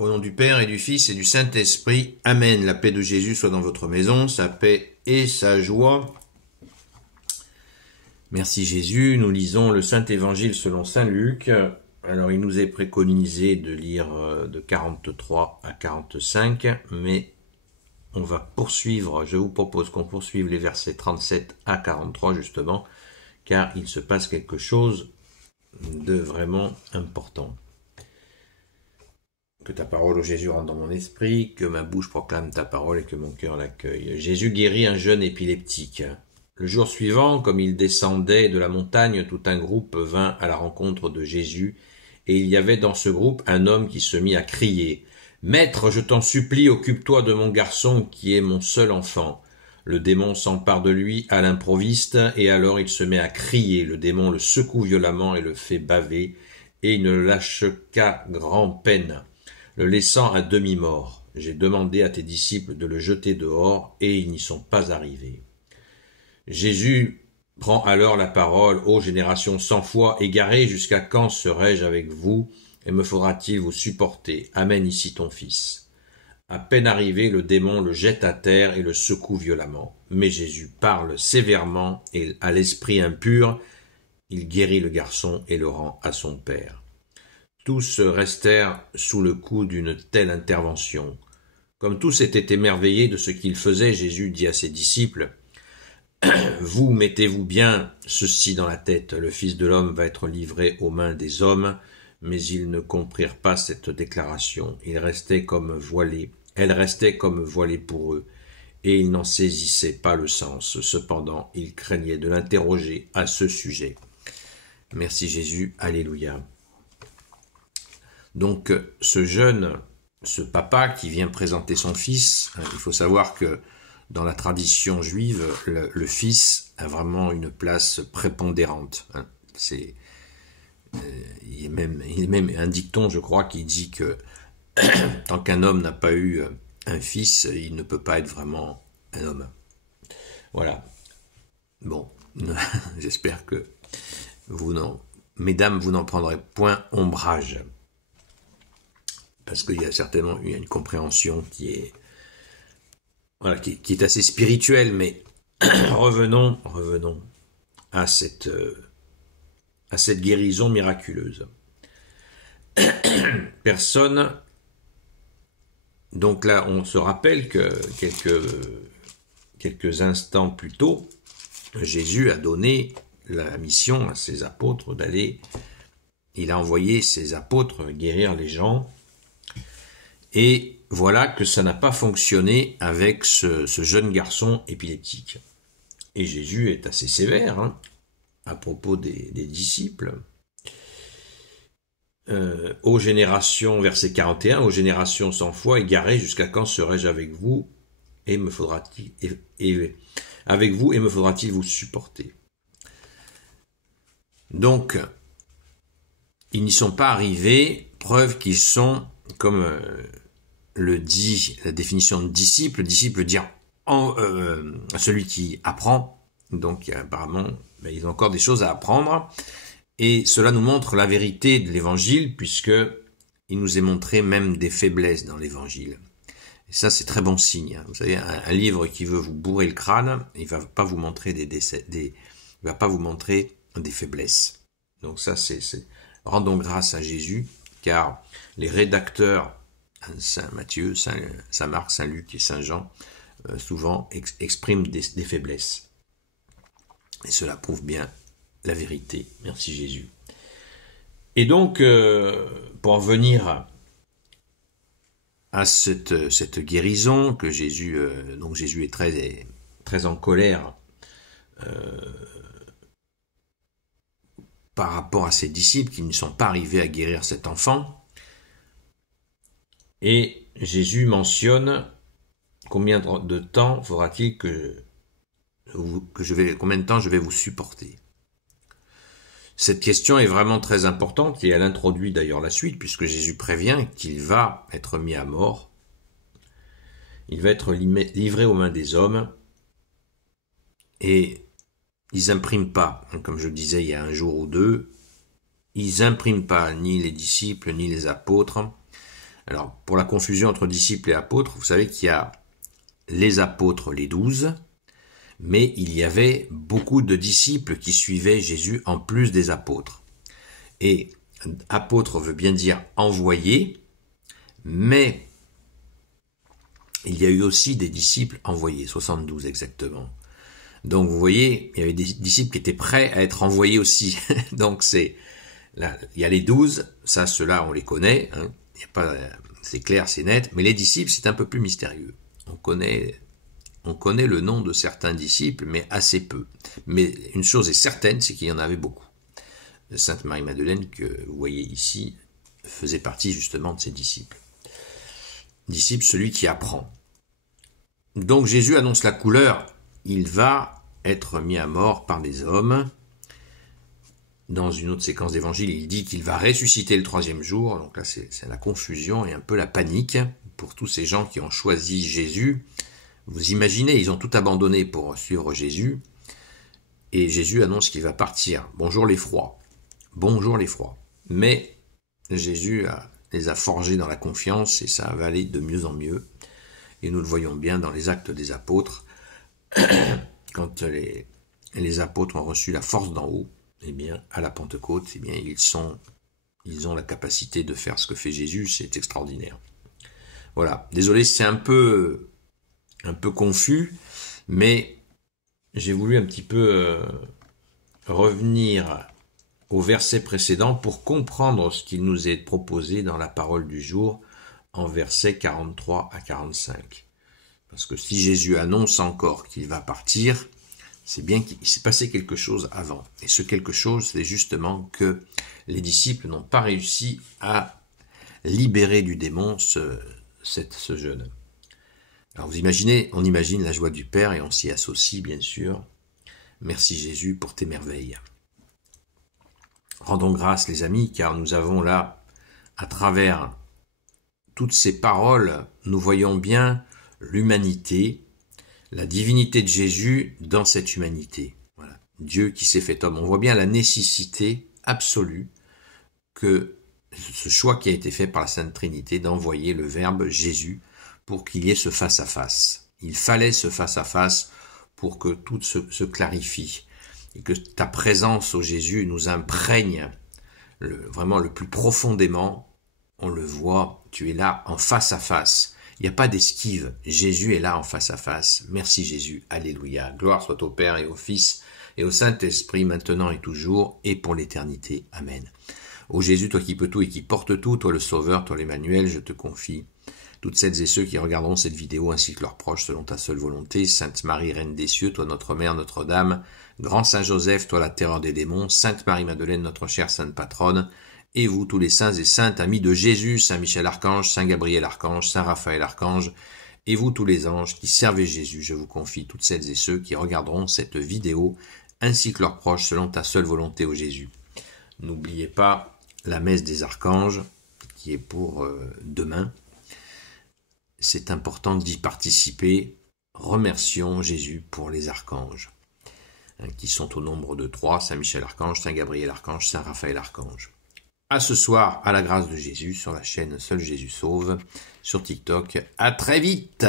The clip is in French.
Au nom du Père et du Fils et du Saint-Esprit, Amen. La paix de Jésus soit dans votre maison, sa paix et sa joie. Merci Jésus. Nous lisons le Saint-Évangile selon Saint Luc. Alors il nous est préconisé de lire de 43 à 45, mais on va poursuivre, je vous propose qu'on poursuive les versets 37 à 43 justement, car il se passe quelque chose de vraiment important. Que ta parole, ô Jésus, rentre dans mon esprit, que ma bouche proclame ta parole et que mon cœur l'accueille. Jésus guérit un jeune épileptique. Le jour suivant, comme il descendait de la montagne, tout un groupe vint à la rencontre de Jésus, et il y avait dans ce groupe un homme qui se mit à crier « Maître, je t'en supplie, occupe-toi de mon garçon qui est mon seul enfant. » Le démon s'empare de lui à l'improviste, et alors il se met à crier. Le démon le secoue violemment et le fait baver, et il ne le lâche qu'à grand-peine, le laissant à demi-mort. J'ai demandé à tes disciples de le jeter dehors, et ils n'y sont pas arrivés. Jésus prend alors la parole. Ô génération sans foi, égarée, jusqu'à quand serai-je avec vous, et me faudra-t-il vous supporter? Amène ici ton fils. À peine arrivé, le démon le jette à terre et le secoue violemment. Mais Jésus parle sévèrement et à l'esprit impur. Il guérit le garçon et le rend à son père. Tous restèrent sous le coup d'une telle intervention. Comme tous étaient émerveillés de ce qu'il faisait, Jésus dit à ses disciples « Vous mettez-vous bien ceci dans la tête, le Fils de l'homme va être livré aux mains des hommes. » Mais ils ne comprirent pas cette déclaration. Elle restait comme voilée pour eux, et ils n'en saisissaient pas le sens. Cependant, ils craignaient de l'interroger à ce sujet. Merci Jésus, alléluia. Donc ce papa qui vient présenter son fils, il faut savoir que dans la tradition juive, le fils a vraiment une place prépondérante. Il y a même un dicton, je crois, qui dit que tant qu'un homme n'a pas eu un fils, il ne peut pas être vraiment un homme. Voilà. Bon, j'espère que mesdames, vous n'en prendrez point ombrage. Parce qu'il y a certainement une compréhension qui est assez spirituelle, mais revenons à cette guérison miraculeuse. Personne. Donc là, on se rappelle que quelques instants plus tôt, Jésus a donné la mission à ses apôtres d'aller. Il a envoyé ses apôtres guérir les gens. Et voilà que ça n'a pas fonctionné avec ce jeune garçon épileptique. Et Jésus est assez sévère à propos des disciples. Ô génération, verset 41, ô génération sans foi, égarée, jusqu'à quand serai-je avec vous, et me faudra-t-il vous supporter? Donc, ils n'y sont pas arrivés, preuve qu'ils sont, comme le dit la définition de disciple dire celui qui apprend. Donc apparemment, ils ont encore des choses à apprendre, et cela nous montre la vérité de l'évangile, puisque il nous est montré même des faiblesses dans l'évangile. Et ça, c'est très bon signe. Vous savez, un livre qui veut vous bourrer le crâne, il va pas vous montrer il va pas vous montrer des faiblesses. Donc ça, rendons grâce à Jésus, car les rédacteurs Saint Matthieu, Saint Marc, Saint Luc et Saint Jean souvent expriment des faiblesses. Et cela prouve bien la vérité. Merci Jésus. Et donc, pour en venir à cette guérison que Jésus, donc Jésus est très en colère par rapport à ses disciples qui ne sont pas arrivés à guérir cet enfant. Et Jésus mentionne combien de temps faudra-t-il combien de temps je vais vous supporter. Cette question est vraiment très importante et elle introduit d'ailleurs la suite, puisque Jésus prévient qu'il va être mis à mort. Il va être livré aux mains des hommes, et ils n'impriment pas, comme je le disais il y a un jour ou deux, ils n'impriment pas ni les disciples ni les apôtres Alors, pour la confusion entre disciples et apôtres, vous savez qu'il y a les apôtres, les 12, mais il y avait beaucoup de disciples qui suivaient Jésus en plus des apôtres. Et apôtre veut bien dire envoyé, mais il y a eu aussi des disciples envoyés, 72 exactement. Donc vous voyez, il y avait des disciples qui étaient prêts à être envoyés aussi. Donc là, il y a les 12, ça, ceux-là, on les connaît, hein. Il y a pas, c'est clair, c'est net, mais les disciples, c'est un peu plus mystérieux. On connaît le nom de certains disciples, mais assez peu. Mais une chose est certaine, c'est qu'il y en avait beaucoup. Sainte Marie-Madeleine, que vous voyez ici, faisait partie justement de ces disciples. Disciple, celui qui apprend. Donc Jésus annonce la couleur, il va être mis à mort par des hommes. Dans une autre séquence d'évangile, il dit qu'il va ressusciter le 3e jour. Donc là, c'est la confusion et un peu la panique pour tous ces gens qui ont choisi Jésus. Vous imaginez, ils ont tout abandonné pour suivre Jésus. Et Jésus annonce qu'il va partir. Bonjour les froids. Bonjour les froids. Mais Jésus les a forgés dans la confiance et ça va aller de mieux en mieux. Et nous le voyons bien dans les actes des apôtres. Quand les apôtres ont reçu la force d'en haut, eh bien, à la Pentecôte, eh bien, ils ont la capacité de faire ce que fait Jésus, c'est extraordinaire. Voilà. Désolé, c'est un peu confus, mais j'ai voulu un petit peu revenir au verset précédent pour comprendre ce qu'il nous est proposé dans la parole du jour en versets 43 à 45. Parce que si Jésus annonce encore qu'il va partir, c'est bien qu'il s'est passé quelque chose avant. Et ce quelque chose, c'est justement que les disciples n'ont pas réussi à libérer du démon ce jeune. Alors vous imaginez, on imagine la joie du Père et on s'y associe bien sûr. Merci Jésus pour tes merveilles. Rendons grâce les amis, car nous avons là, à travers toutes ces paroles, nous voyons bien l'humanité, la divinité de Jésus dans cette humanité. Voilà. Dieu qui s'est fait homme. On voit bien la nécessité absolue que ce choix qui a été fait par la Sainte Trinité d'envoyer le Verbe Jésus pour qu'il y ait ce face-à-face. Il fallait ce face-à-face pour que tout se clarifie et que ta présence, ô Jésus, nous imprègne vraiment le plus profondément. On le voit, tu es là en face-à-face. Il n'y a pas d'esquive. Jésus est là en face à face. Merci Jésus. Alléluia. Gloire soit au Père et au Fils et au Saint-Esprit, maintenant et toujours, et pour l'éternité. Amen. Ô Jésus, toi qui peux tout et qui portes tout, toi le Sauveur, toi l'Emmanuel, je te confie toutes celles et ceux qui regarderont cette vidéo ainsi que leurs proches selon ta seule volonté. Sainte Marie, Reine des cieux, toi notre Mère, Notre-Dame, Grand Saint Joseph, toi la terreur des démons, Sainte Marie-Madeleine, notre chère Sainte Patronne, et vous tous les saints et saintes, amis de Jésus, Saint Michel Archange, Saint Gabriel Archange, Saint Raphaël Archange, et vous tous les anges qui servez Jésus, je vous confie toutes celles et ceux qui regarderont cette vidéo, ainsi que leurs proches, selon ta seule volonté, ô Jésus. N'oubliez pas la messe des archanges, qui est pour demain. C'est important d'y participer. Remercions Jésus pour les archanges, qui sont au nombre de 3, Saint Michel Archange, Saint Gabriel Archange, Saint Raphaël Archange. À ce soir, à la grâce de Jésus, sur la chaîne Seul Jésus Sauve, sur TikTok. À très vite!